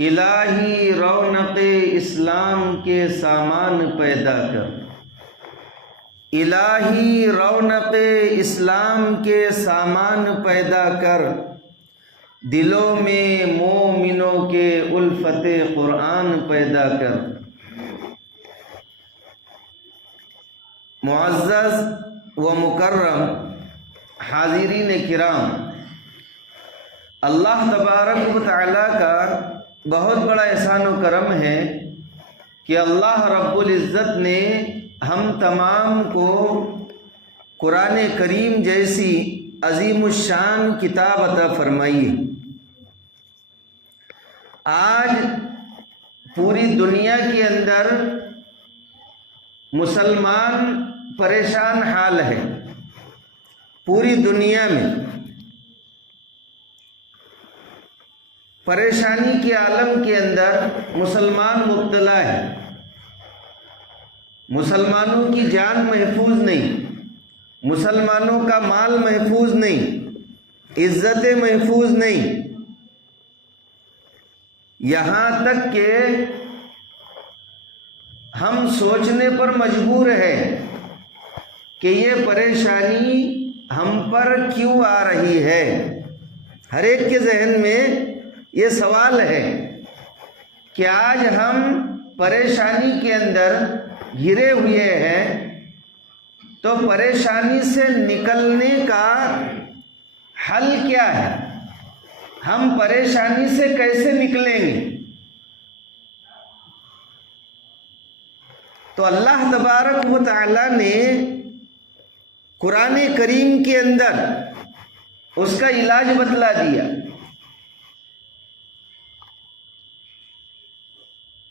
الہی رونق اسلام کے سامان پیدا کر، الہی رونق اسلام کے سامان پیدا کر، دلوں میں مومنوں کے الفت قرآن پیدا کر۔ معزز و مکرم حاضرین کرام، اللہ تبارک و تعالیٰ کا بہت بڑا احسان و کرم ہے کہ اللہ رب العزت نے ہم تمام کو قرآن کریم جیسی عظیم الشان کتاب عطا فرمائی ہے۔ آج پوری دنیا کے اندر مسلمان پریشان حال ہے، پوری دنیا میں پریشانی کے عالم کے اندر مسلمان مبتلا ہے۔ مسلمانوں کی جان محفوظ نہیں، مسلمانوں کا مال محفوظ نہیں، عزت محفوظ نہیں، یہاں تک کہ ہم سوچنے پر مجبور ہیں کہ یہ پریشانی ہم پر کیوں آ رہی ہے۔ ہر ایک کے ذہن میں یہ سوال ہے کہ آج ہم پریشانی کے اندر گھرے ہوئے ہیں، تو پریشانی سے نکلنے کا حل کیا ہے؟ ہم پریشانی سے کیسے نکلیں گے؟ تو اللہ تبارک و تعالی نے قرآن کریم کے اندر اس کا علاج بتلا دیا۔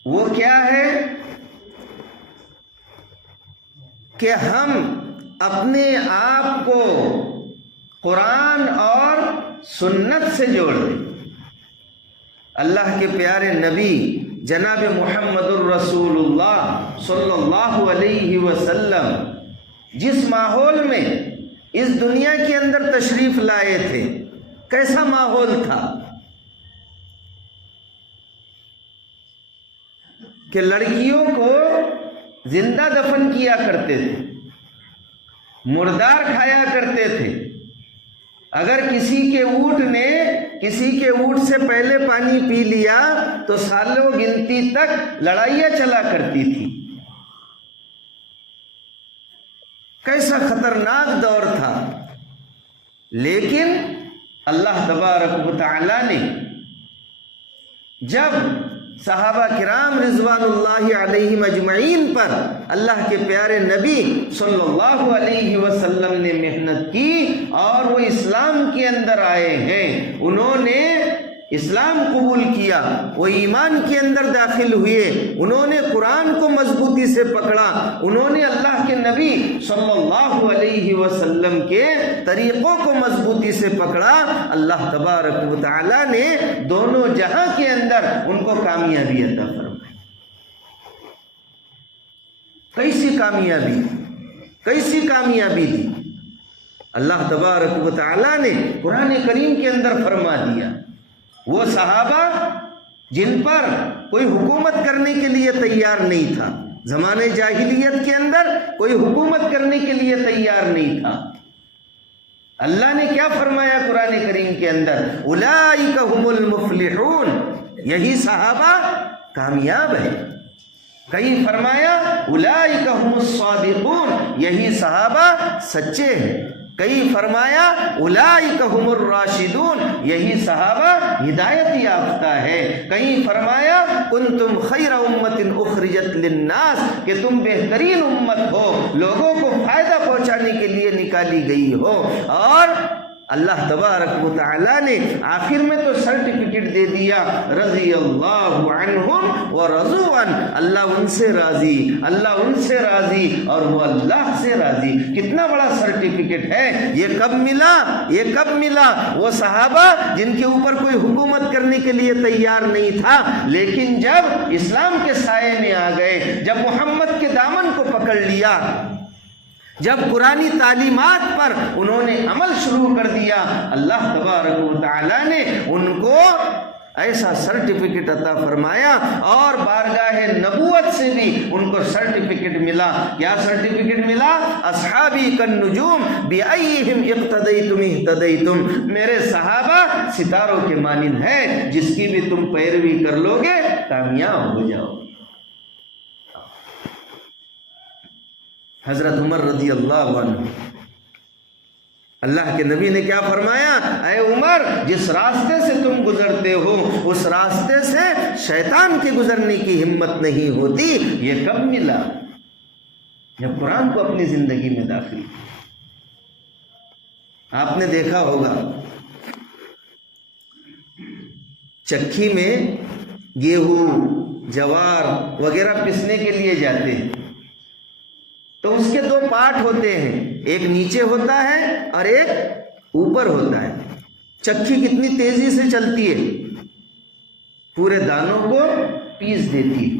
وہ کیا ہے کہ ہم اپنے آپ کو قرآن اور سنت سے جوڑ دیں۔ اللہ کے پیارے نبی جناب محمد الرسول اللہ صلی اللہ علیہ وسلم جس ماحول میں اس دنیا کے اندر تشریف لائے تھے، کیسا ماحول تھا کہ لڑکیوں کو زندہ دفن کیا کرتے تھے، مردار کھایا کرتے تھے۔ اگر کسی کے اونٹ سے پہلے پانی پی لیا تو سالوں گنتی تک لڑائیاں چلا کرتی تھی۔ کیسا خطرناک دور تھا، لیکن اللہ تبارک و تعالی نے جب صحابہ کرام رضوان اللہ علیہم اجمعین پر اللہ کے پیارے نبی صلی اللہ علیہ وسلم نے محنت کی اور وہ اسلام کے اندر آئے ہیں، انہوں نے اسلام قبول کیا، وہ ایمان کے اندر داخل ہوئے، انہوں نے قرآن کو مضبوطی سے پکڑا، انہوں نے اللہ کے نبی صلی اللہ علیہ وسلم کے طریقوں کو مضبوطی سے پکڑا، اللہ تبارک و تعالی نے دونوں جہاں کے اندر ان کو کامیابی عطا فرمائی۔ کیسی کامیابی دی؟ اللہ تبارک و تعالی نے قرآن کریم کے اندر فرما دیا۔ وہ صحابہ جن پر کوئی حکومت کرنے کے لیے تیار نہیں تھا، زمانے جاہلیت کے اندر کوئی حکومت کرنے کے لیے تیار نہیں تھا، اللہ نے کیا فرمایا قرآن کریم کے اندر؟ اولئک هم المفلحون، یہی صحابہ کامیاب ہے۔ کہیں فرمایا اولئک هم الصادقون، یہی صحابہ سچے ہیں۔ کہیں فرمایا اولئک هم الراشدون، یہی صحابہ ہدایت یافتہ ہے۔ کہیں فرمایا کنتم خیر امت اخرجت للناس، کہ تم بہترین امت ہو، لوگوں کو فائدہ پہنچانے کے لیے نکالی گئی ہو۔ اور اللہ تبارک و تعالی نے آخر میں تو سرٹیفکیٹ دے دیا، رضی اللہ عنہم ورضوا عنہ، اللہ ان سے راضی، اللہ ان سے راضی اور وہ اللہ سے راضی۔ کتنا بڑا سرٹیفکیٹ ہے یہ! کب ملا؟ وہ صحابہ جن کے اوپر کوئی حکومت کرنے کے لیے تیار نہیں تھا، لیکن جب اسلام کے سائے میں آ گئے، جب محمد کے دامن کو پکڑ لیا، جب قرآنی تعلیمات پر انہوں نے عمل شروع کر دیا، اللہ تبارک و تعالی نے ان کو ایسا سرٹیفکیٹ عطا فرمایا، اور بارگاہ نبوت سے بھی ان کو سرٹیفکیٹ ملا۔ کیا سرٹیفکیٹ ملا؟ اصحابی کالنجوم بأیہم اقتدیتم اہتدیتم، میرے صحابہ ستاروں کے مانند ہے، جس کی بھی تم پیروی کر لو گے کامیاب ہو جاؤ گے۔ حضرت عمر رضی اللہ عنہ، اللہ کے نبی نے کیا فرمایا؟ اے عمر، جس راستے سے تم گزرتے ہو اس راستے سے شیطان کے گزرنے کی ہمت نہیں ہوتی۔ یہ کب ملا؟ جب قرآن کو اپنی زندگی میں داخل کیا۔ آپ نے دیکھا ہوگا چکی میں گیہوں، جوار وغیرہ پیسنے کے لیے جاتے ہیں تو اس کے دو پارٹ ہوتے ہیں، ایک نیچے ہوتا ہے اور ایک اوپر ہوتا ہے۔ چکی کتنی تیزی سے چلتی ہے، پورے دانوں کو پیس دیتی ہے،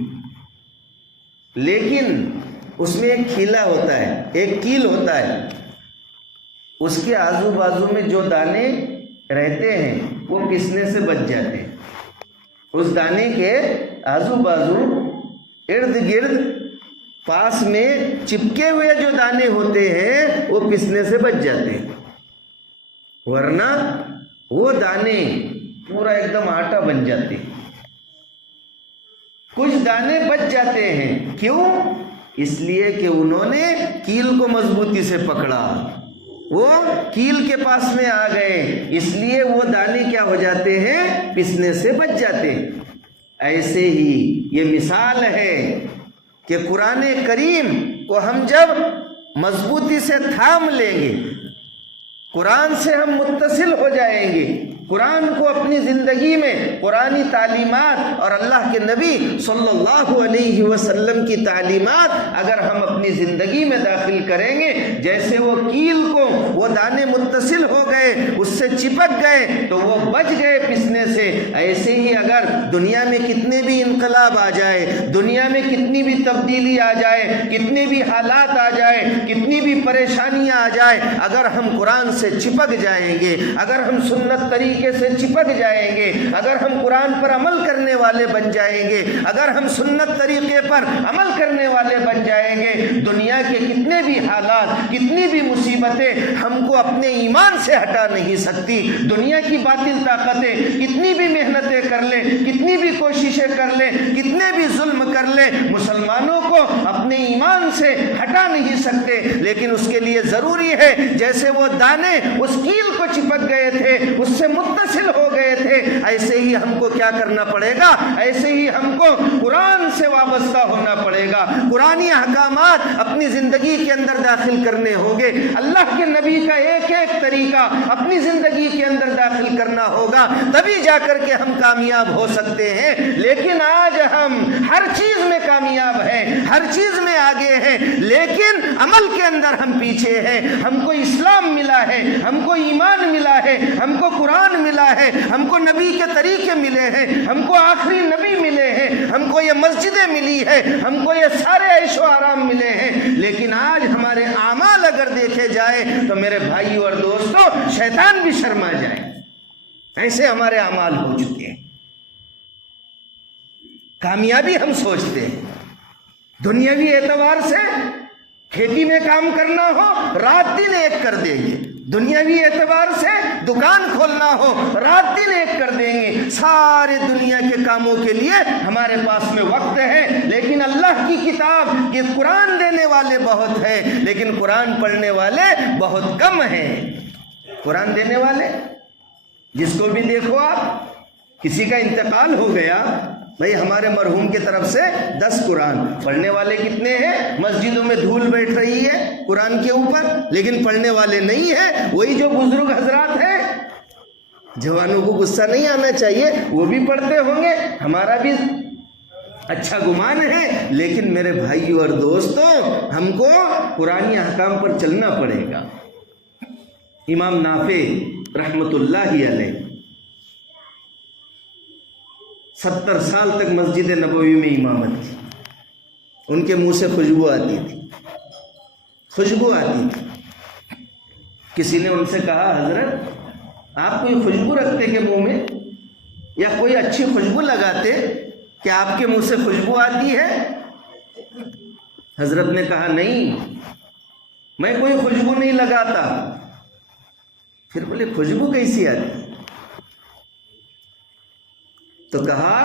لیکن اس میں ایک کھیلا ہوتا ہے، ایک کیل ہوتا ہے، اس کے آزو بازو میں جو دانے رہتے ہیں وہ پیسنے سے بچ جاتے ہیں۔ اس دانے کے آزو بازو ارد گرد پاس میں چپکے ہوئے جو دانے ہوتے ہیں وہ پسنے سے بچ جاتے ہیں، ورنہ وہ دانے پورا ایک دم آٹا بن جاتے ہیں۔ کچھ دانے بچ جاتے ہیں، کیوں؟ اس لیے کہ انہوں نے کیل کو مضبوطی سے پکڑا، وہ کیل کے پاس میں آ گئے، اس لیے وہ دانے کیا ہو جاتے ہیں؟ پسنے سے بچ جاتے ہیں۔ ایسے ہی یہ مثال ہے کہ قرآن کریم کو ہم جب مضبوطی سے تھام لیں گے، قرآن سے ہم متصل ہو جائیں گے، قرآن کو اپنی زندگی میں قرآنی تعلیمات اور اللہ کے نبی صلی اللہ علیہ وسلم کی تعلیمات اگر ہم اپنی زندگی میں داخل کریں گے، جیسے وہ کیل کو وہ دانے متصل ہو گئے، اس سے چپک گئے تو وہ بچ گئے پسنے سے، ایسے ہی اگر دنیا میں کتنے بھی انقلاب آ جائے، دنیا میں کتنی بھی تبدیلی آ جائے، کتنے بھی حالات آ جائے، کتنی بھی پریشانیاں آ جائے، اگر ہم قرآن سے چپک جائیں گے، اگر ہم سنت طریقے سے چپک جائیں گے، اگر ہم قرآن پر عمل کرنے والے بن جائیں گے، اگر ہم سنت طریقے پر عمل کرنے والے بن جائیں گے، دنیا کے کتنے بھی حالات، کتنی بھی مصیبتیں ہم کو اپنے ایمان سے ہٹا نہیں سکتی۔ دنیا کی باطل طاقتیں کتنی بھی محنتیں کر لیں، کتنی بھی کوششیں کر لیں، کتنے بھی ظلم کر لیں، مسلمانوں کو اپنے ایمان سے ہٹا نہیں سکتے۔ لیکن اس کے لیے ضروری ہے جیسے وہ دانے اس کیل کو چپک گئے تھے، اس سے متصل ہو گئے تھے، ایسے ہی ہم کو کیا کرنا پڑے گا؟ ایسے ہی ہم کو قرآن سے وابستہ ہونا پڑے گا، قرآنی احکامات اپنی زندگی کے اندر داخل کرنے ہوں گے، اللہ کے نبی کا ایک ایک طریقہ اپنی زندگی کے اندر داخل کرنا ہوگا، تبھی جا کر کے ہم کامیاب ہو سکتے ہیں۔ لیکن آج ہم ہر چیز میں کامیاب ہیں، ہر چیز میں آگے ہیں، لیکن عمل کے اندر ہم پیچھے ہیں۔ ہم کو اسلام ملا ہے، ہم کو ایمان ملا ہے، ہم کو قرآن ملا ہے، ہم کو نبی کے طریقے ملے ہیں، ہم کو آخری نبی ملے ہیں، ہم کو یہ مسجدیں ملی ہے، ہم کو یہ سارے عیش و آرام ملے ہیں، لیکن آج ہمارے اعمال اگر دیکھے جائے تو میرے بھائیو اور دوستو شیطان بھی شرما جائے، ایسے ہمارے اعمال ہو چکے ہیں۔ کامیابی ہم سوچتے ہیں، دنیاوی اعتبار سے کھیتی میں کام کرنا ہو رات دن ایک کر دیں گے، دنیاوی اعتبار سے دکان کھولنا ہو رات دن ایک کر دیں گے، سارے دنیا کے کاموں کے لیے ہمارے پاس میں وقت ہے، لیکن اللہ کی کتاب یہ قرآن دینے والے بہت ہیں، لیکن قرآن پڑھنے والے بہت کم ہیں۔ قرآن دینے والے جس کو بھی دیکھو آپ، کسی کا انتقال ہو گیا، بھئی ہمارے مرحوم کی طرف سے 10 قرآن، پڑھنے والے کتنے ہیں؟ مسجدوں میں دھول بیٹھ رہی ہے قرآن کے اوپر، لیکن پڑھنے والے نہیں ہیں۔ وہی جو بزرگ حضرات ہیں، جوانوں کو غصہ نہیں آنا چاہیے، وہ بھی پڑھتے ہوں گے، ہمارا بھی اچھا گمان ہے، لیکن میرے بھائیو اور دوستوں ہم کو قرآنی احکام پر چلنا پڑے گا۔ امام نافع رحمت اللہ علیہ 70 سال تک مسجد نبوی میں امامت کی، ان کے منہ سے خوشبو آتی تھی، خوشبو آتی تھی۔ کسی نے ان سے کہا حضرت آپ کوئی خوشبو رکھتے کہ منہ میں؟ یا کوئی اچھی خوشبو لگاتے، کیا آپ کے منہ سے خوشبو آتی ہے؟ حضرت نے کہا نہیں، میں کوئی خوشبو نہیں لگاتا۔ پھر بولے خوشبو کیسی آتی؟ تو کہا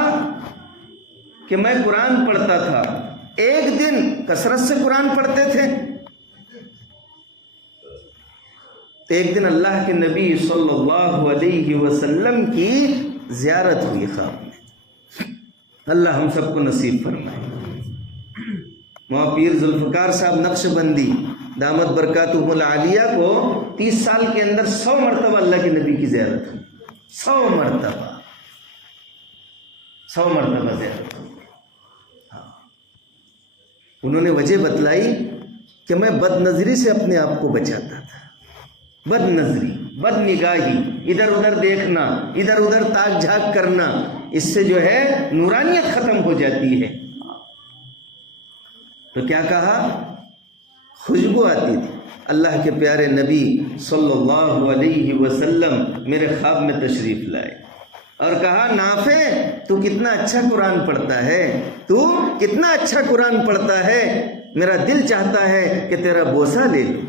کہ میں قرآن پڑھتا تھا، ایک دن کثرت سے قرآن پڑھتے تھے، ایک دن اللہ کے نبی صلی اللہ علیہ وسلم کی زیارت ہوئی خواب میں۔ اللہ ہم سب کو نصیب فرمائے۔ وہاں پیر ذوالفقار صاحب نقش بندی دامت برکاتہم العالیہ کو 30 سال کے اندر 100 مرتبہ اللہ کے نبی کی زیارت ہوئی، 100 مرتبہ، 100 مرتبہ زیارت ہوئی۔ انہوں نے وجہ بتلائی کہ میں بد نظری سے اپنے آپ کو بچاتا تھا، بد نظری، بد نگاہی، ادھر ادھر دیکھنا، ادھر ادھر تاک جھاک کرنا، اس سے جو ہے نورانیت ختم ہو جاتی ہے۔ تو کیا کہا؟ خوشبو آتی تھی۔ اللہ کے پیارے نبی صلی اللہ علیہ وسلم میرے خواب میں تشریف لائے اور کہا نافع تو کتنا اچھا قرآن پڑھتا ہے، تو کتنا اچھا قرآن پڑھتا ہے، میرا دل چاہتا ہے کہ تیرا بوسہ لے لوں۔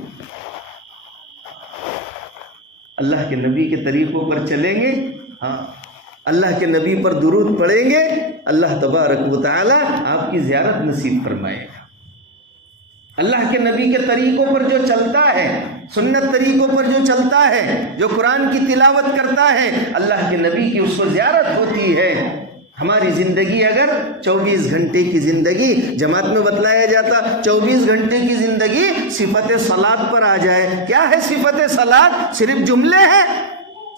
اللہ کے نبی کے طریقوں پر چلیں گے، ہاں اللہ کے نبی پر درود پڑھیں گے، اللہ تبارک و تعالی آپ کی زیارت نصیب فرمائے گا۔ اللہ کے نبی کے طریقوں پر جو چلتا ہے، سنت طریقوں پر جو چلتا ہے، جو قرآن کی تلاوت کرتا ہے، اللہ کے نبی کی اس کو زیارت ہوتی ہے۔ ہماری زندگی اگر 24 گھنٹے کی زندگی، جماعت میں بتلایا جاتا 24 گھنٹے کی زندگی صفت صلاۃ پر آ جائے۔ کیا ہے صفت صلاۃ؟ صرف جملے ہیں،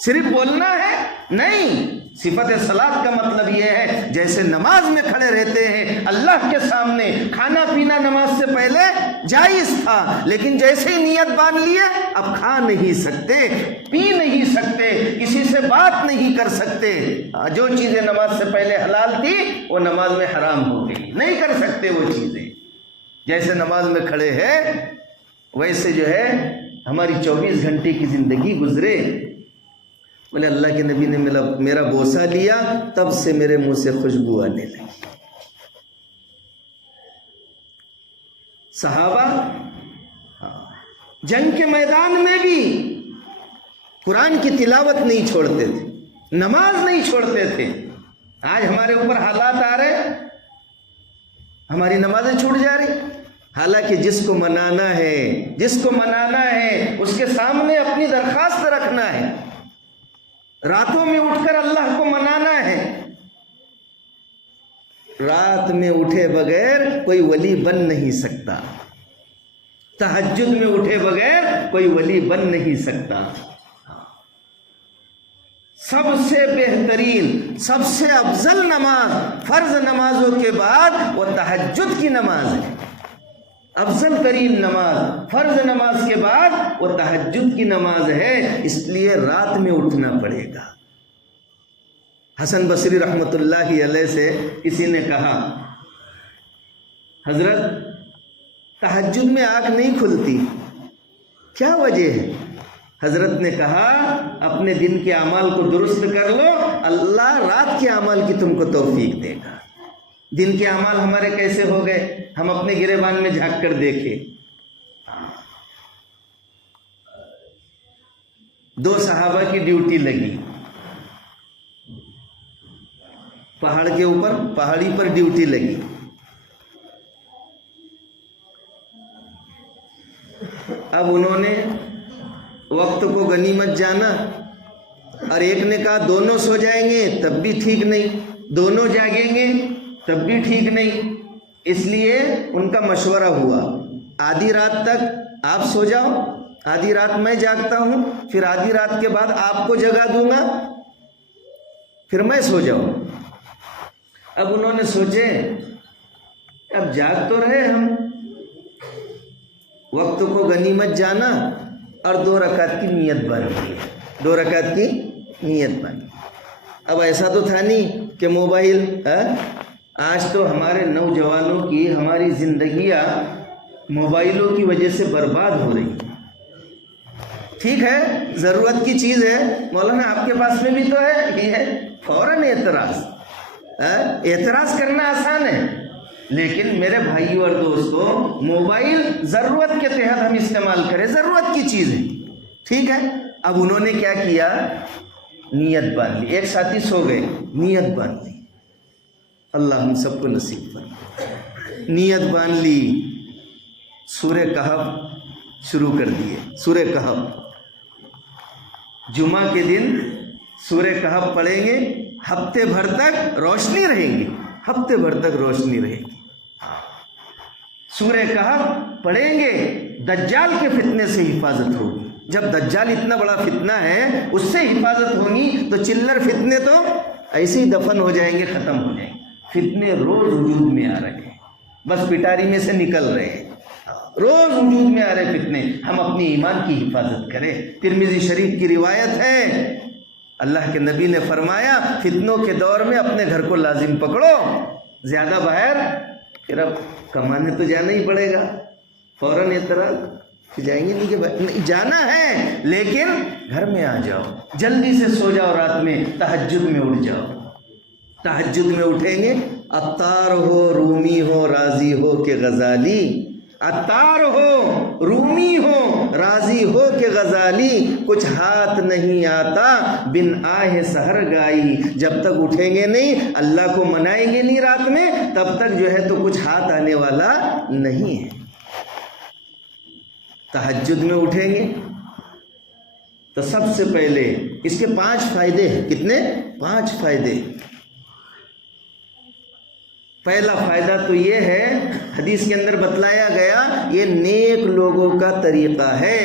صرف بولنا ہے؟ نہیں، صفت صلاۃ کا مطلب یہ ہے جیسے نماز میں کھڑے رہتے ہیں اللہ کے سامنے، کھانا پینا نماز سے پہلے جائز تھا، لیکن جیسے ہی نیت باندھ لیے اب کھا نہیں سکتے، پی نہیں سکتے، کسی سے بات نہیں کر سکتے، جو چیزیں نماز سے پہلے حلال تھی وہ نماز میں حرام ہو گئی، نہیں کر سکتے وہ چیزیں۔ جیسے نماز میں کھڑے ہیں ویسے جو ہے ہماری 24 گھنٹے کی زندگی گزرے۔ بولے اللہ کے نبی نے میرا بوسہ لیا، تب سے میرے منہ سے خوشبو آنے لگی۔ صحابہ جنگ کے میدان میں بھی قرآن کی تلاوت نہیں چھوڑتے تھے، نماز نہیں چھوڑتے تھے۔ آج ہمارے اوپر حالات آ رہے، ہماری نمازیں چھوٹ جا رہی، حالانکہ جس کو منانا ہے اس کے سامنے اپنی درخواست رکھنا ہے، راتوں میں اٹھ کر اللہ کو منانا ہے۔ رات میں اٹھے بغیر کوئی ولی بن نہیں سکتا، تہجد میں اٹھے بغیر کوئی ولی بن نہیں سکتا۔ سب سے بہترین، سب سے افضل نماز فرض نمازوں کے بعد وہ تہجد کی نماز ہے۔ افضل ترین نماز فرض نماز کے بعد وہ تہجد کی نماز ہے، اس لیے رات میں اٹھنا پڑے گا۔ حسن بصری رحمۃ اللہ علیہ سے کسی نے کہا حضرت تہجد میں آنکھ نہیں کھلتی، کیا وجہ ہے؟ حضرت نے کہا اپنے دن کے اعمال کو درست کر لو، اللہ رات کے اعمال کی تم کو توفیق دے گا۔ دن کے اعمال ہمارے کیسے ہو گئے، ہم اپنے گریبان میں جھانک کر دیکھیں۔ 2 صحابہ کی ڈیوٹی لگی، پہاڑ کے اوپر، پہاڑی پر ڈیوٹی لگی۔ اب انہوں نے وقت کو غنیمت جانا، اور ایک نے کہا دونوں سو جائیں گے تب بھی ٹھیک نہیں، دونوں جاگیں گے تب بھی ٹھیک نہیں، اس لیے ان کا مشورہ ہوا آدھی رات تک آپ سو جاؤ، آدھی رات میں جاگتا ہوں، پھر آدھی رات کے بعد آپ کو جگا دوں گا، پھر میں سو جاؤں۔ اب انہوں نے سوچے اب جاگ تو رہے ہم، وقت کو غنیمت جانا اور 2 رکعت کی نیت باندھی، 2 رکعت کی نیت باندھی۔ اب ایسا تو تھا نہیں کہ موبائل، آج تو ہمارے نوجوانوں کی، ہماری زندگیاں موبائلوں کی وجہ سے برباد ہو رہی ہیں۔ ٹھیک ہے ضرورت کی چیز ہے، مولانا آپ کے پاس میں بھی تو ہے، یہ ہے فوراً اعتراض کرنا آسان ہے، لیکن میرے بھائیوں اور دوستوں موبائل ضرورت کے تحت ہم استعمال کریں، ضرورت کی چیز ہے، ٹھیک ہے۔ اب انہوں نے کیا کیا، نیت باندھ لی، ایک ساتھی سو گئے، نیت باندھ لی، اللہ ہم سب کو نصیب فرمائے، نیت باندھ لی، سورہ کہف شروع کر دیے، سورہ کہف، جمعہ کے دن سورہ کہف پڑھیں گے، ہفتے بھر تک روشنی رہیں گی، ہفتے بھر تک روشنی رہے گی۔ سورہ کہف پڑھیں گے، دجال کے فتنے سے حفاظت ہوگی، جب دجال اتنا بڑا فتنہ ہے اس سے حفاظت ہوگی تو چلر فتنے تو ایسے ہی دفن ہو جائیں گے، ختم ہو جائیں گے۔ فتنے روز وجود میں آ رہے ہیں، بس پٹاری میں سے نکل رہے ہیں، روز وجود میں آ رہے فتنے، ہم اپنی ایمان کی حفاظت کریں۔ ترمذی شریف کی روایت ہے، اللہ کے نبی نے فرمایا فتنوں کے دور میں اپنے گھر کو لازم پکڑو، زیادہ باہر پھر اب کمانے تو جانا ہی پڑے گا، فوراً اعتراض جائیں گے نہیں کہ نہیں جانا ہے، لیکن گھر میں آ جاؤ، جلدی سے سو جاؤ، رات میں تہجد میں اٹھ جاؤ، تہجد میں اٹھیں گے، عطار ہو رومی ہو راضی ہو کہ غزالی، عطار ہو رومی ہو راضی ہو کہ غزالی، کچھ ہاتھ نہیں آتا بن آہ سحر گائی، جب تک اٹھیں گے نہیں، اللہ کو منائیں گے نہیں رات میں، تب تک جو ہے تو کچھ ہاتھ آنے والا نہیں ہے۔ تہجد میں اٹھیں گے تو سب سے پہلے اس کے 5 فائدے ہیں، کتنے؟ 5 فائدے۔ پہلا فائدہ تو یہ ہے، حدیث کے اندر بتلایا گیا یہ نیک لوگوں کا طریقہ ہے،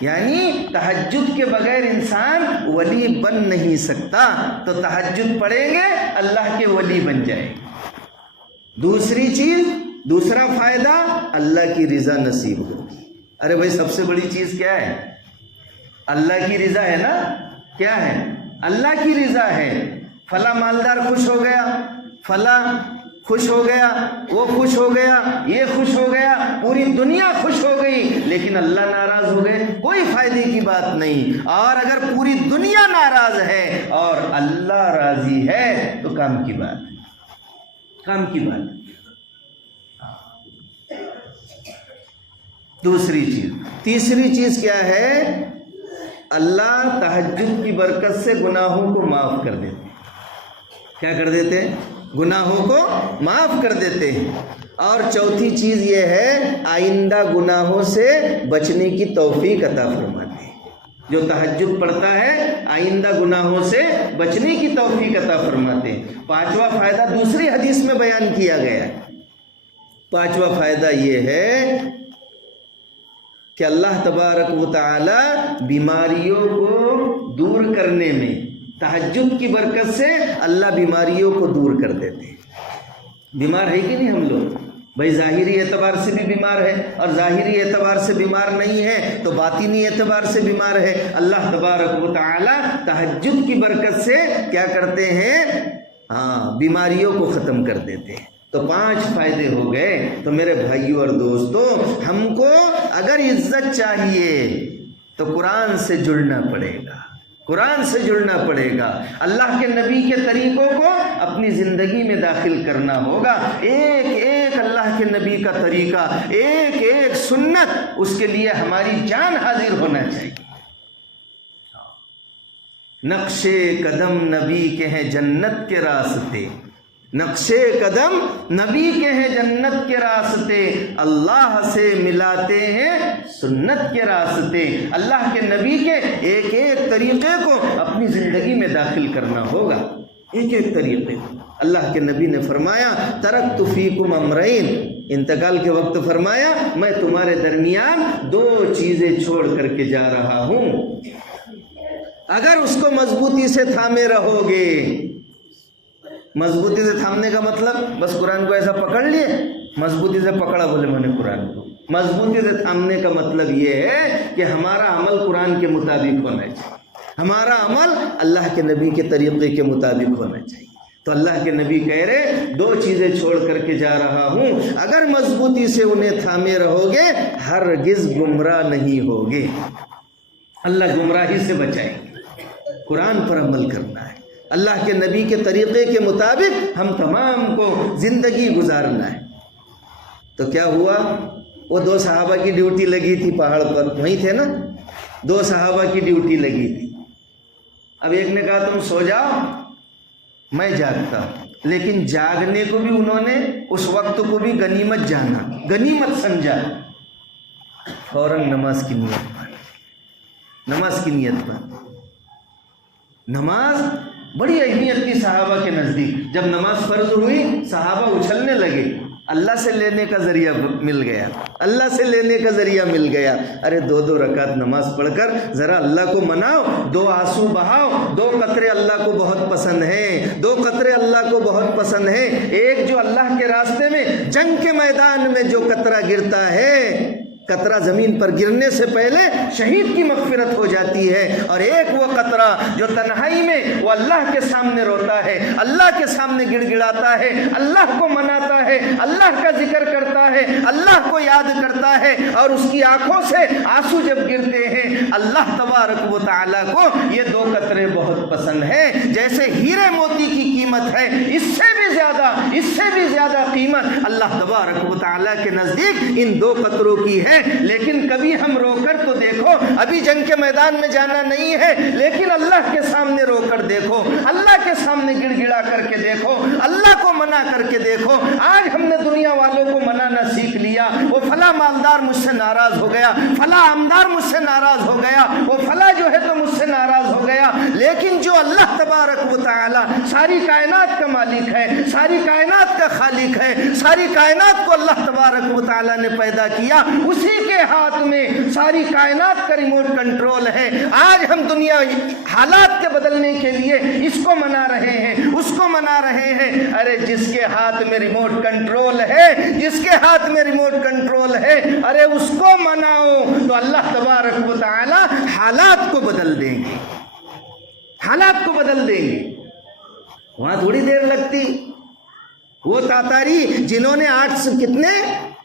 یعنی تہجد کے بغیر انسان ولی بن نہیں سکتا، تو تہجد پڑھیں گے اللہ کے ولی بن جائے۔ دوسری چیز، دوسرا فائدہ، اللہ کی رضا نصیب ہوگی۔ ارے بھائی سب سے بڑی چیز کیا ہے؟ اللہ کی رضا ہے نا، کیا ہے؟ اللہ کی رضا ہے۔ فلاں مالدار خوش ہو گیا، فلاں خوش ہو گیا، وہ خوش ہو گیا، یہ خوش ہو گیا، پوری دنیا خوش ہو گئی، لیکن اللہ ناراض ہو گئے، کوئی فائدے کی بات نہیں۔ اور اگر پوری دنیا ناراض ہے اور اللہ راضی ہے تو کام کی بات ہے، کام کی بات ہے۔ دوسری چیز، تیسری چیز کیا ہے؟ اللہ تہجد کی برکت سے گناہوں کو معاف کر دیتے ہیں۔ کیا کر دیتے ہیں؟ گناہوں کو معاف کر دیتے ہیں۔ اور چوتھی چیز یہ ہے، آئندہ گناہوں سے بچنے کی توفیق عطا فرماتے ہیں۔ جو تہجد پڑھتا ہے آئندہ گناہوں سے بچنے کی توفیق عطا فرماتے ہیں۔ 5واں فائدہ دوسری حدیث میں بیان کیا گیا ہے۔ 5واں فائدہ یہ ہے کہ اللہ تبارک و تعالی بیماریوں کو دور کرنے میں، تہجد کی برکت سے اللہ بیماریوں کو دور کر دیتے ہیں۔ بیمار ہے کہ نہیں ہم لوگ؟ بھائی ظاہری اعتبار سے بھی بیمار ہے، اور ظاہری اعتبار سے بیمار نہیں ہے تو باطنی اعتبار سے بیمار ہے۔ اللہ تبارک و تعالی تہجد کی برکت سے کیا کرتے ہیں؟ بیماریوں کو ختم کر دیتے ہیں۔ تو 5 فائدے ہو گئے۔ تو میرے بھائیوں اور دوستوں، ہم کو اگر عزت چاہیے تو قرآن سے جڑنا پڑے گا، قرآن سے جڑنا پڑے گا، اللہ کے نبی کے طریقوں کو اپنی زندگی میں داخل کرنا ہوگا۔ ایک ایک اللہ کے نبی کا طریقہ، ایک ایک سنت، اس کے لیے ہماری جان حاضر ہونا چاہیے۔ نقش قدم نبی کے ہیں جنت کے راستے، نقش قدم نبی کے ہیں جنت کے راستے، اللہ سے ملاتے ہیں سنت کے راستے۔ اللہ کے نبی کے ایک ایک طریقے کو اپنی زندگی میں داخل کرنا ہوگا، ایک ایک طریقے۔ اللہ کے نبی نے فرمایا ترکت فیکم امرین، انتقال کے وقت فرمایا میں تمہارے درمیان 2 چیزیں چھوڑ کر کے جا رہا ہوں، اگر اس کو مضبوطی سے تھامے رہو گے۔ مضبوطی سے تھامنے کا مطلب بس قرآن کو ایسا پکڑ لیے، مضبوطی سے پکڑا بولے میں نے قرآن کو۔ مضبوطی سے تھامنے کا مطلب یہ ہے کہ ہمارا عمل قرآن کے مطابق ہونا چاہیے، ہمارا عمل اللہ کے نبی کے طریقے کے مطابق ہونا چاہیے۔ تو اللہ کے نبی کہہ رہے 2 چیزیں چھوڑ کر کے جا رہا ہوں، اگر مضبوطی سے انہیں تھامے رہو گے ہرگز گمراہ نہیں ہوگے، اللہ گمراہی سے بچائیں گے۔ قرآن پر عمل کرنا ہے، اللہ کے نبی کے طریقے کے مطابق ہم تمام کو زندگی گزارنا ہے۔ تو کیا ہوا، وہ 2 صحابہ کی ڈیوٹی لگی تھی پہاڑ پر، وہیں تھے نا، 2 صحابہ کی ڈیوٹی لگی تھی۔ اب ایک نے کہا تم سو جاؤ میں جاگتا ہوں، لیکن جاگنے کو بھی انہوں نے اس وقت کو بھی غنیمت جانا، غنیمت سمجھا، فوراً نماز کی نیت پر، نماز کی نیت پر۔ نماز بڑی اہمیت تھی صحابہ کے نزدیک۔ جب نماز فرض ہوئی صحابہ اچھلنے لگے، اللہ سے لینے کا ذریعہ مل گیا، اللہ سے لینے کا ذریعہ مل گیا۔ ارے 2 رکعت نماز پڑھ کر ذرا اللہ کو مناؤ، 2 آنسو بہاؤ، 2 قطرے اللہ کو بہت پسند ہیں، 2 قطرے اللہ کو بہت پسند ہیں۔ ایک جو اللہ کے راستے میں جنگ کے میدان میں جو قطرہ گرتا ہے، قطرہ زمین پر گرنے سے پہلے شہید کی مغفرت ہو جاتی ہے، اور ایک وہ قطرہ جو تنہائی میں وہ اللہ کے سامنے روتا ہے، اللہ کے سامنے گڑ گڑاتا ہے، اللہ کو مناتا ہے، اللہ کا ذکر کرتا ہے، اللہ کو یاد کرتا ہے، اور اس کی آنکھوں سے آنسو جب گرتے ہیں، اللہ تبارک و تعالیٰ کو یہ 2 قطرے بہت پسند ہیں۔ جیسے ہیرے موتی کی قیمت ہے، اس سے بھی زیادہ قیمت اللہ تبارک و تعالیٰ کے نزدیک ان 2 قطروں کی ہے۔ لیکن کبھی ہم رو کر تو دیکھو، ابھی جنگ کے میدان میں جانا نہیں ہے، لیکن اللہ کے سامنے رو کر دیکھو، اللہ کے سامنے گڑ گڑا کر کے دیکھو، اللہ کو منع کر کے دیکھو۔ آج ہم نے دنیا والوں کو منانا سیکھ لیا، وہ فلاں مالدار مجھ سے ناراض ہو گیا، فلاں آمدار مجھ سے ناراض ہو گیا، وہ فلاں جو ہے تو مجھ سے ناراض ہو گیا۔ لیکن جو اللہ تبارک و تعالی ساری کائنات کا مالک ہے، ساری کائنات کا خالق ہے، ساری کائنات کو اللہ تبارک و تعالی نے پیدا کیا، اسی کے ہاتھ میں ساری کائنات کا ریموٹ کنٹرول ہے۔ آج ہم دنیا حالات کے بدلنے کے لیے اس کو منا رہے ہیں، اس کو منا رہے ہیں۔ ارے جس کے ہاتھ میں ریموٹ کنٹرول ہے، جس کے ہاتھ میں ریموٹ کنٹرول ہے، ارے اس کو مناؤ تو اللہ تبارک و تعالی حالات کو بدل دیں گے، حالات کو بدل دیں گے۔ وہاں تھوڑی دیر لگتی۔ وہ تاتاری جنہوں نے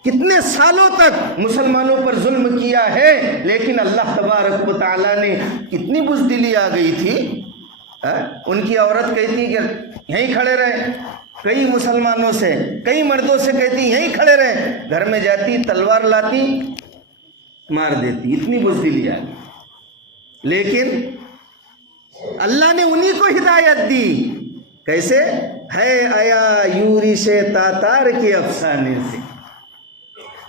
کتنے سالوں تک مسلمانوں پر ظلم کیا ہے، لیکن اللہ تبارک و تعالیٰ نے کتنی بزدلی آ گئی تھی۔ ان کی عورت کہتی کہ یہیں کھڑے رہے، کئی مسلمانوں سے، کئی مردوں سے کہتی یہیں کھڑے رہے، گھر میں جاتی تلوار لاتی مار دیتی، اتنی بزدلی آ گئی۔ لیکن اللہ نے انہی کو ہدایت دی۔ کیسے؟ ہے آیا یورش تاتار کے افسانے سے،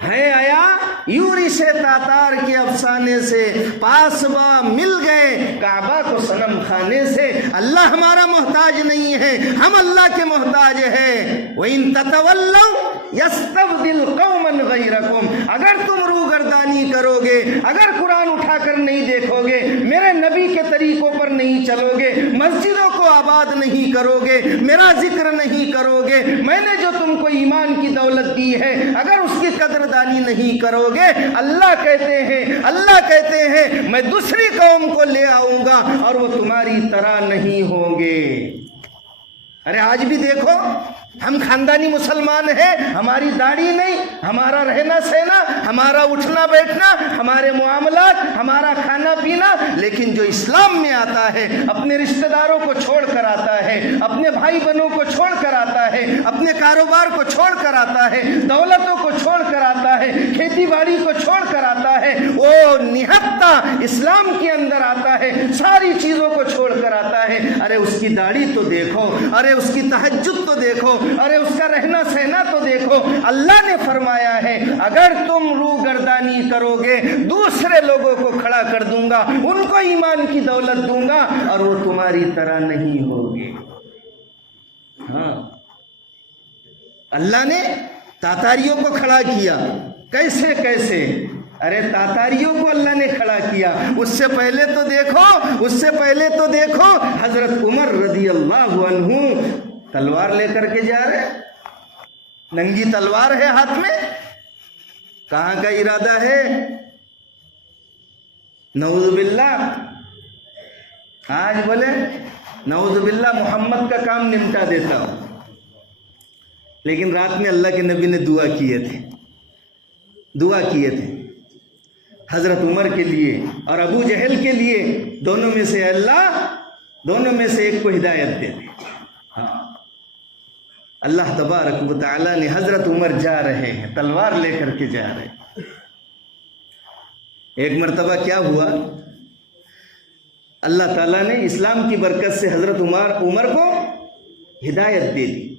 ہے آیا یورش تاتار کے افسانے سے، پاسبا مل گئے کعبہ کو صنم خانے سے۔ اللہ ہمارا محتاج نہیں ہے، ہم اللہ کے محتاج ہیں۔ وَإِن تَتَوَلَّوْا يَسْتَبْدِلْ قَوْمًا غَيْرَكُمْ، اگر تم روگردانی کرو گے، اگر قرآن اٹھا کر نہیں دیکھو گے، میرے نبی کے طریقوں پر نہیں چلو گے، مسجدوں کو آباد نہیں کرو گے، میرا ذکر نہیں کرو گے، میں نے جو تم کو ایمان کی دولت دی ہے اگر اس کی قدردانی نہیں کرو گے، اللہ کہتے ہیں میں دوسری قوم کو لے آؤں گا اور وہ تمہاری طرح نہیں ہوں گے۔ ارے آج بھی دیکھو، ہم خاندانی مسلمان ہیں، ہماری داڑھی نہیں، ہمارا رہنا سہنا، ہمارا اٹھنا بیٹھنا، ہمارے معاملات، ہمارا کھانا پینا، لیکن جو اسلام میں آتا ہے اپنے رشتہ داروں کو چھوڑ کر آتا ہے، اپنے بھائی بہنوں کو چھوڑ کر آتا ہے، اپنے کاروبار کو چھوڑ کر آتا ہے، دولتوں کو چھوڑ کر آتا ہے، کھیتی باڑی کو چھوڑ کر آتا ہے، وہ نہتہ اسلام کے اندر آتا ہے، ساری چیزوں کو چھوڑ کر آتا ہے۔ ارے اس کی داڑھی تو دیکھو، ارے اس کی تہجد تو دیکھو، ارے اس کا رہنا سہنا تو دیکھو۔ اللہ نے فرمایا ہے اگر تم روگردانی کرو گے دوسرے لوگوں کو کھڑا کر دوں گا، ان کو ایمان کی دولت دوں گا اور وہ تمہاری طرح نہیں ہوگے۔ ہاں، اللہ نے تاتاریوں کو کھڑا کیا۔ کیسے؟ ارے تاتاریوں کو اللہ نے کھڑا کیا۔ اس سے پہلے تو دیکھو حضرت عمر رضی اللہ عنہ تلوار لے کر کے جا رہے، ننگی تلوار ہے ہاتھ میں، کہاں کا ارادہ ہے؟ نعوذ باللہ، آج بولے نعوذ باللہ محمد کا کام نمٹا دیتا ہوں، لیکن رات میں اللہ کے نبی نے دعا کیے تھے۔ حضرت عمر کے لیے اور ابو جہل کے لیے، دونوں میں سے اللہ دونوں میں سے ایک کو ہدایت دے دے۔ ہاں، اللہ تبارک و تعالیٰ نے حضرت عمر جا رہے ہیں، تلوار لے کر کے جا رہے ہیں۔ ایک مرتبہ کیا ہوا، اللہ تعالیٰ نے اسلام کی برکت سے حضرت عمر کو ہدایت دے دی۔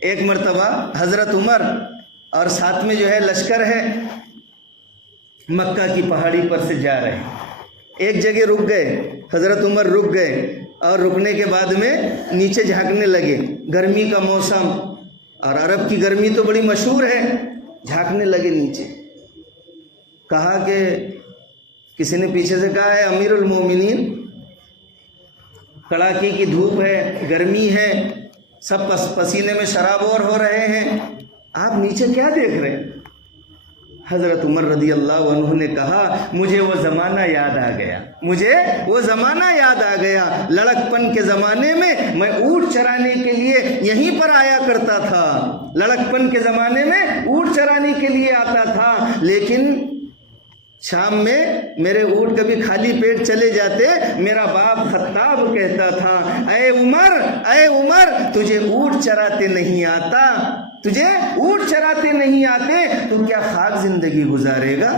ایک مرتبہ حضرت عمر اور ساتھ میں جو ہے لشکر ہے، مکہ کی پہاڑی پر سے جا رہے ہیں۔ ایک جگہ رک گئے، حضرت عمر رک گئے اور رکنے کے بعد میں نیچے جھانکنے لگے، گرمی کا موسم اور عرب کی گرمی تو بڑی مشہور ہے، جھانکنے لگے نیچے۔ کہا کہ کسی نے پیچھے سے کہا ہے امیر المومنین، کڑاکے کی دھوپ ہے، گرمی ہے، سب پسینے میں شرابور ہو رہے ہیں، آپ نیچے کیا دیکھ رہے ہیں؟ حضرت عمر رضی اللہ عنہ نے کہا مجھے وہ زمانہ یاد آ گیا، مجھے وہ زمانہ یاد آ گیا، لڑکپن کے زمانے میں میں اونٹ چرانے کے لیے یہیں پر آیا کرتا تھا، لڑکپن کے زمانے میں اونٹ چرانے کے لیے آتا تھا، لیکن شام میں میرے اونٹ کبھی خالی پیٹ چلے جاتے، میرا باپ خطاب کہتا تھا اے عمر تجھے اونٹ چراتے نہیں آتا، تجھے اونٹ چراتے نہیں آتے تو کیا خاک زندگی گزارے گا؟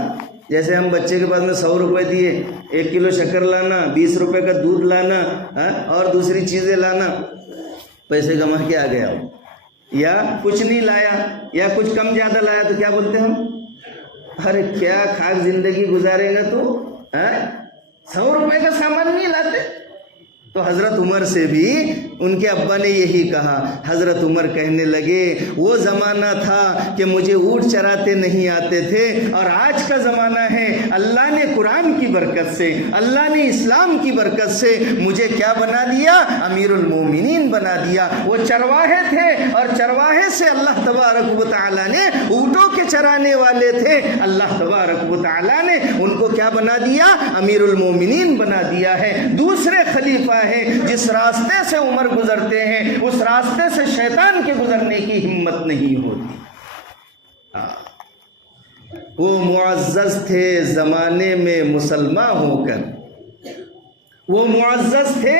جیسے ہم بچے کے پاس میں 100 روپے دیے، 1 کلو شکر لانا، 20 روپے کا دودھ لانا اور دوسری چیزیں لانا، پیسے کما کے آ گیا ہو، یا کچھ نہیں لایا یا کچھ کم زیادہ لایا تو کیا بولتے ہم؟ ارے کیا خاک زندگی گزارے گا تو 100 روپے کا سامان نہیں لاتے؟ تو حضرت عمر سے بھی ان کے ابا نے یہی کہا۔ حضرت عمر کہنے لگے وہ زمانہ تھا کہ مجھے اونٹ چراتے نہیں آتے تھے، اور آج کا زمانہ ہے اللہ نے قرآن کی برکت سے، اللہ نے اسلام کی برکت سے مجھے کیا بنا دیا؟ امیر المومنین بنا دیا۔ وہ چرواہے تھے اور چرواہے سے اللہ تبارک و تعالیٰ نے، اونٹوں کے چرانے والے تھے، اللہ تبارک و تعالیٰ نے ان کو کیا بنا دیا؟ امیر المومنین بنا دیا ہے۔ دوسرے خلیفہ ہے، جس راستے سے عمر گزرتے ہیں اس راستے سے شیطان کے گزرنے کی ہمت نہیں ہوتی۔ وہ معزز تھے زمانے میں مسلمان ہو کر، وہ معزز تھے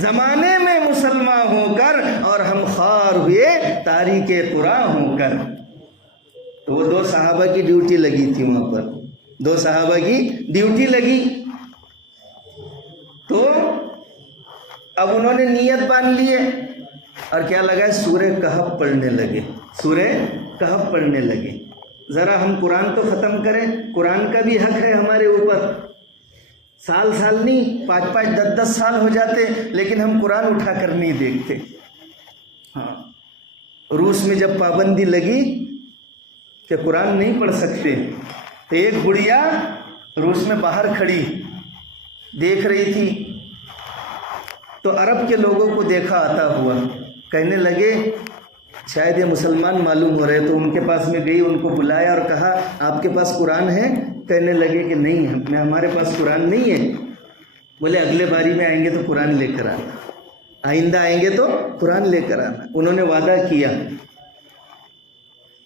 زمانے میں مسلمان ہو کر، اور ہم خوار ہوئے تاریک قرآن ہو کر۔ تو وہ 2 صحابہ کی ڈیوٹی لگی تھی وہاں پر، 2 صحابہ کی ڈیوٹی لگی، تو اب انہوں نے نیت باندھ لیے اور کیا لگا؟ سورہ کہف پڑھنے لگے، سورہ کہف پڑھنے لگے۔ ذرا ہم قرآن تو ختم کریں، قرآن کا بھی حق ہے ہمارے اوپر، سال نہیں 5 10 سال ہو جاتے لیکن ہم قرآن اٹھا کر نہیں دیکھتے۔ ہاں، روس میں جب پابندی لگی کہ قرآن نہیں پڑھ سکتے تو ایک بڑھیا روس میں باہر کھڑی دیکھ رہی تھی، تو عرب کے لوگوں کو دیکھا آتا ہوا، کہنے لگے شاید یہ مسلمان معلوم ہو رہے، تو ان کے پاس میں گئی، ان کو بلایا اور کہا آپ کے پاس قرآن ہے؟ کہنے لگے کہ نہیں ہے، ہمارے پاس قرآن نہیں ہے۔ بولے اگلے باری میں آئیں گے تو قرآن لے کر آنا، آئندہ آئیں گے تو قرآن لے کر آنا۔ انہوں نے وعدہ کیا،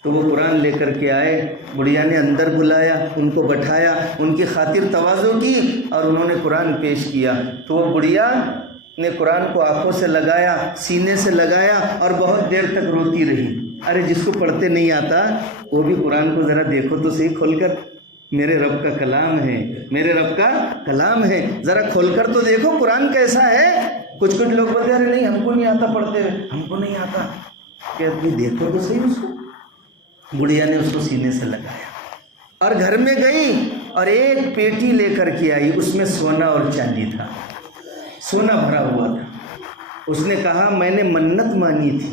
تو وہ قرآن لے کر کے آئے، بڑھیا نے اندر بلایا، ان کو بٹھایا، ان کی خاطر تواضع کی اور انہوں نے قرآن پیش کیا۔ تو وہ بڑھیا نے قرآن کو آنکھوں سے لگایا، سینے سے لگایا اور بہت دیر تک روتی رہی۔ ارے جس کو پڑھتے نہیں آتا وہ بھی قرآن کو ذرا دیکھو تو صحیح کھول کر، میرے رب کا کلام ہے، میرے رب کا کلام ہے، ذرا کھول کر تو دیکھو قرآن کیسا ہے۔ کچھ لوگ بولتے ہیں نہیں ہم کو نہیں آتا پڑھتے ہوئے، ہم کو نہیں آتا، کہ ابھی دیکھو تو صحیح اس کو۔ بڑھیا نے اس کو سینے سے لگایا اور گھر میں گئی اور ایک پیٹی لے کر کے آئی، اس میں سونا اور چاندی تھا، سونا بھرا ہوا تھا۔ اس نے کہا میں نے منت مانی تھی،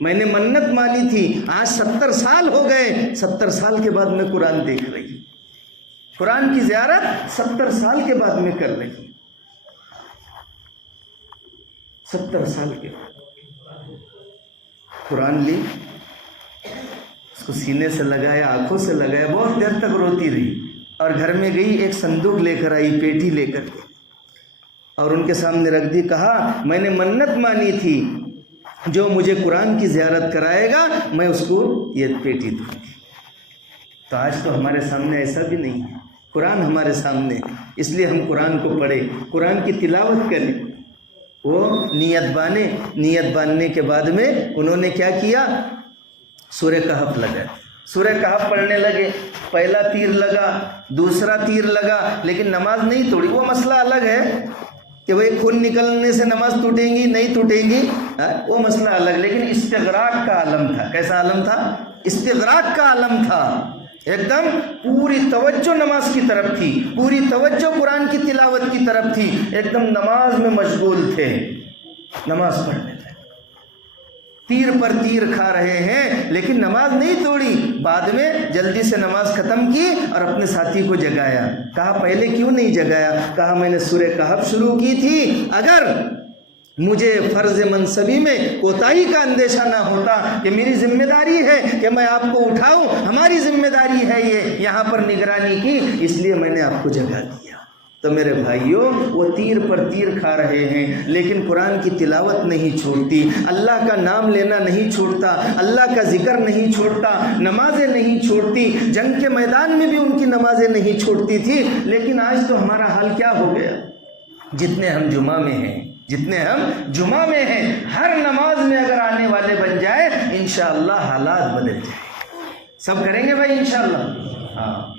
میں نے منت مانی تھی، آج 70 سال ہو گئے، 70 سال کے بعد میں قرآن دیکھ رہی ہوں، قرآن کی زیارت 70 سال کے بعد میں کر رہی ہوں، 70 سال کے بعد قرآن لی، اس کو سینے سے لگایا، آنکھوں سے لگایا، بہت دیر تک روتی رہی اور گھر میں گئی، ایک صندوق لے کر آئی، پیٹی لے کر کے، اور ان کے سامنے رکھ دی، کہا میں نے منت مانی تھی جو مجھے قرآن کی زیارت کرائے گا میں اس کو یہ پیٹی دوں گی۔ تو آج تو ہمارے سامنے ایسا بھی نہیں ہے، قرآن ہمارے سامنے، اس لیے ہم قرآن کو پڑھیں، قرآن کی تلاوت کریں۔ وہ نیت باندھنے کے بعد میں انہوں نے کیا کیا؟ سورہ کہف لگا، سورہ کہف پڑھنے لگے، پہلا تیر لگا، دوسرا تیر لگا، لیکن نماز نہیں توڑی۔ وہ مسئلہ الگ ہے کہ بھئی خون نکلنے سے نماز ٹوٹیں گی نہیں ٹوٹیں گی، وہ مسئلہ الگ، لیکن استغراق کا عالم تھا۔ کیسا عالم تھا؟ استغراق کا عالم تھا، ایک دم پوری توجہ نماز کی طرف تھی، پوری توجہ قرآن کی تلاوت کی طرف تھی، ایک دم نماز میں مشغول تھے، نماز پڑھنے لگے، تیر پر تیر کھا رہے ہیں، لیکن نماز نہیں توڑی۔ بعد میں جلدی سے نماز ختم کی اور اپنے ساتھی کو جگایا۔ کہا پہلے کیوں نہیں جگایا؟ کہا میں نے سورہ کہف شروع کی تھی، اگر مجھے فرض منصبی میں کوتاہی کا اندیشہ نہ ہوتا کہ میری ذمہ داری ہے کہ میں آپ کو اٹھاؤں، ہماری ذمہ داری ہے یہ یہاں پر نگرانی کی، اس لیے میں نے آپ کو جگا دیا۔ تو میرے بھائیوں، وہ تیر پر تیر کھا رہے ہیں لیکن قرآن کی تلاوت نہیں چھوڑتی، اللہ کا نام لینا نہیں چھوڑتا، اللہ کا ذکر نہیں چھوڑتا، نمازیں نہیں چھوڑتی، جنگ کے میدان میں بھی ان کی نمازیں نہیں چھوڑتی تھی۔ لیکن آج تو ہمارا حال کیا ہو گیا؟ جتنے ہم جمعہ میں ہیں، ہر نماز میں اگر آنے والے بن جائے، انشاءاللہ حالات بدل جائیں۔ سب کریں گے بھائی انشاءاللہ؟ ہاں۔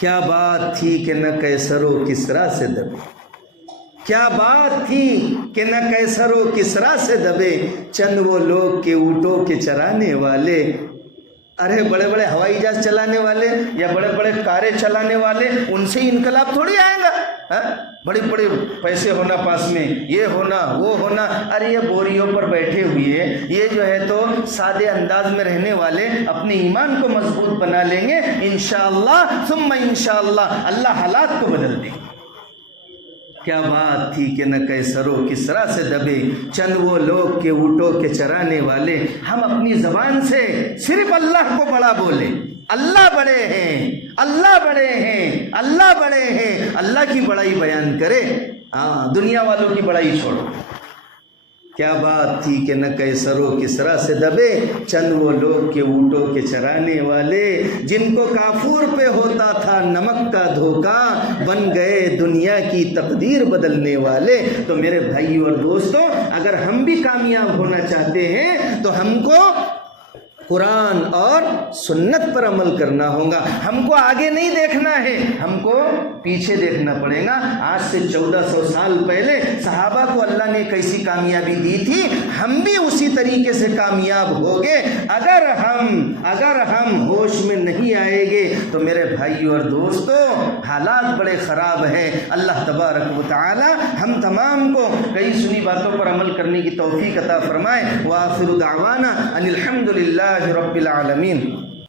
کیا بات تھی کہ نہ قیصر و کسریٰ سے دبے، کیا بات تھی کہ نہ قیصر و کسریٰ سے دبے، چند وہ لوگ کے اونٹوں کے چرانے والے۔ ارے بڑے بڑے ہوائی جہاز چلانے والے یا بڑے بڑے کاریں چلانے والے، ان سے انقلاب تھوڑی آئے گا؟ بڑے بڑے پیسے ہونا پاس میں، یہ ہونا وہ ہونا، ارے یہ بوریوں پر بیٹھے ہوئے، یہ جو ہے تو سادے انداز میں رہنے والے اپنے ایمان کو مضبوط بنا لیں گے انشاءاللہ ثم انشاءاللہ، اللہ حالات کو بدل دیں گے۔ کیا بات تھی کہ نہ قیصر و کسریٰ سے دبے، چند وہ لوگ کے اونٹوں کے چرانے والے۔ ہم اپنی زبان سے صرف اللہ کو بڑا بولے، اللہ بڑے ہیں، اللہ بڑے ہیں، اللہ بڑے ہیں، اللہ کی بڑائی بیان کرے، دنیا والوں کی بڑائی چھوڑو۔ کیا بات تھی کہ نہ قیصر و کسریٰ سے دبے، چند وہ لوگ کے اونٹوں کے چرانے والے، جن کو کافور پہ ہوتا تھا نمک کا دھوکا، بن گئے دنیا کی تقدیر بدلنے والے۔ تو میرے بھائیو اور دوستوں، اگر ہم بھی کامیاب ہونا چاہتے ہیں تو ہم کو قرآن اور سنت پر عمل کرنا ہوگا۔ ہم کو آگے نہیں دیکھنا ہے، ہم کو پیچھے دیکھنا پڑے گا۔ آج سے 1400 سال پہلے صحابہ کو اللہ نے کیسی کامیابی دی تھی، ہم بھی اسی طریقے سے کامیاب ہوگے۔ اگر ہم ہوش میں نہیں آئیں گے تو میرے بھائیو اور دوستوں، حالات بڑے خراب ہیں۔ اللہ تبارک و تعالی ہم تمام کو کئی سنی باتوں پر عمل کرنے کی توفیق عطا فرمائے۔ وآخر دعوانا ان الحمد للہ رب العالمین۔